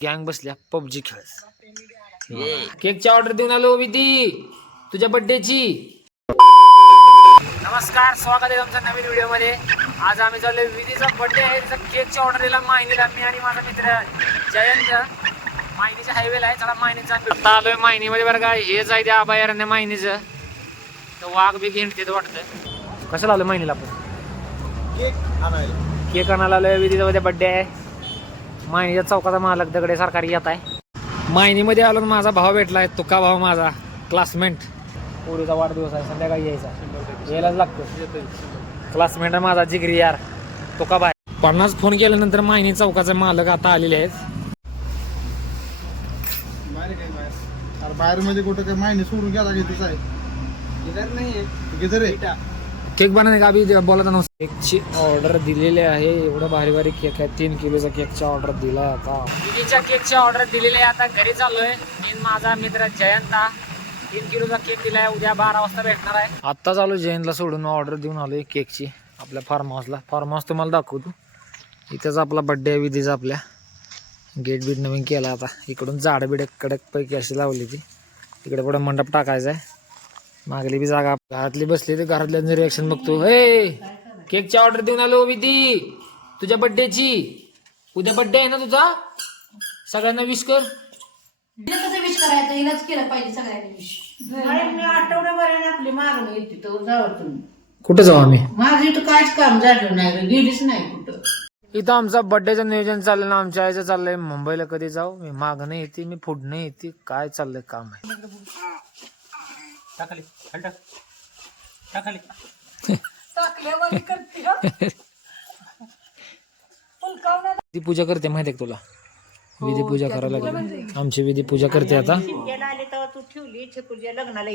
गँग बसल्या पबजी खेळत. केकची ऑर्डर देऊन आलो विधी तुझ्या बर्थडेची. नमस्कार, स्वागत आहे तुमचं नवीन व्हिडिओ मध्ये. आज आम्ही चाललोय विधीचा बर्थडे आहे, त्याचा केकची ऑर्डर दिला मायनीला. मी आणि माझा मित्र जयंत मायनीच्या हायवेला आहे. चला मायनीचा आता आलोय मायनीमध्ये. बरं का, हेच आहे त्या अभयारण्य मायनीचं. तर वाघ बी घेणते वाटतं. कशाला आलो मायनीला आपण? केक आणायला आलोय. विधीचा उद्या बर्थडे आहे. मायनीच्या चौकाचा मालक दगडे सरकारी येत आहे. मायनीमध्ये आलो. माझा भाव भेटलाय, तुका भाव, माझा क्लासमेट. पोरीचा वाढदिवस आहे, संध्याकाळी यायलाच लागतो. क्लासमेट आहे माझा जिगरी यार तुका बाय. 50 फोन केल्यानंतर मायनी चौकाचे मालक आता आलेले आहेत. बाहेर मध्ये कुठं काय मायने सोडून गेला की तिचा आहे केक बनवणे का अभी बोलत नव्हतं. केकची ऑर्डर दिलेली आहे. एवढं भारी भारी केक आहे. 3 किलोचा केकचा ऑर्डर दिला आता. विधीच्या केकची ऑर्डर दिलेली आहे. आता घरी चाललोय. मी माझा मित्र जयंता 3 किलोचा केक दिलाय. उद्या 12 वाजता भेटणार आहे. आत्ता चालू जयंतला सोडून ऑर्डर देऊन आलोय केकची आपल्या फार्म हाऊसला. फार्म हाऊस तुम्हाला दाखवतो. इथंच आपला बड्डे आहे विधीचा. आपल्या गेट बीट नवीन केला आता. इकडून झाड बिड कडक पैकी अशी लावली ती. इकडे पुढे मंडप टाकायचा आहे. मागली बी जागा घरातली बसली तर घरातल्यांचं रिएक्शन बघतो. हे केकची ऑर्डर देऊन आलो विधी तुझ्या बड्डेची. उद्या बड्डे आहे ना तुझा. सगळ्यांना विश कर. कसं विश करायचं हिलाच केलं पाहिजे सगळ्यांनी विश. मी आठवड्याभराने आपली मागणी येते तर जावं तुम्ही. कुठं जाऊ आम्ही? माझं इथं काहीच काम झालं नाही, गेलीच नाही कुठं. इथं आमचा बड्डेचं नियोजन चाललंय ना. आमच्या आईचं चाललंय मुंबईला कधी जाऊ. मी मागणं येते, मी पुढणं येते. काय चाललंय काम आहे. विधी पूजा करते माहिती आहे का तुला? विधी पूजा करायला लागली. आमची विधी पूजा करते आता. तू ठेवली छकुलच्या लग्नाला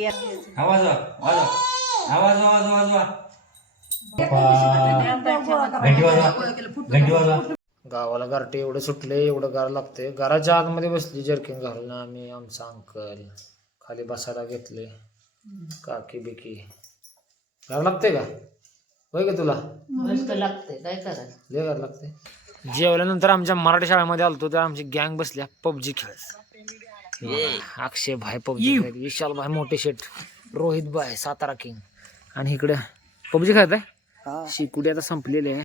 गावाला गारटे एवढं सुटले, एवढं गार लागते. घराच्या आतमध्ये बसली जर्किन घालून. आम्ही आमचा अंकल खाली बसायला घेतले. काकी बिकी गार लागते का? होय का तुला? मस्त लागतंय, काय करायचं. लय गार लागते. जेवल्यानंतर आमच्या मराठी शाळेमध्ये आलतो तर आमची गँग बसल्या पबजी खेळत. अक्षय भाई पबजी खेळत, विशाल भाई मोठे शेट, रोहित भाई सातारा किंग. आणि इकडे पबजी खेळत आहे. शिकुडी आता संपलेली आहे.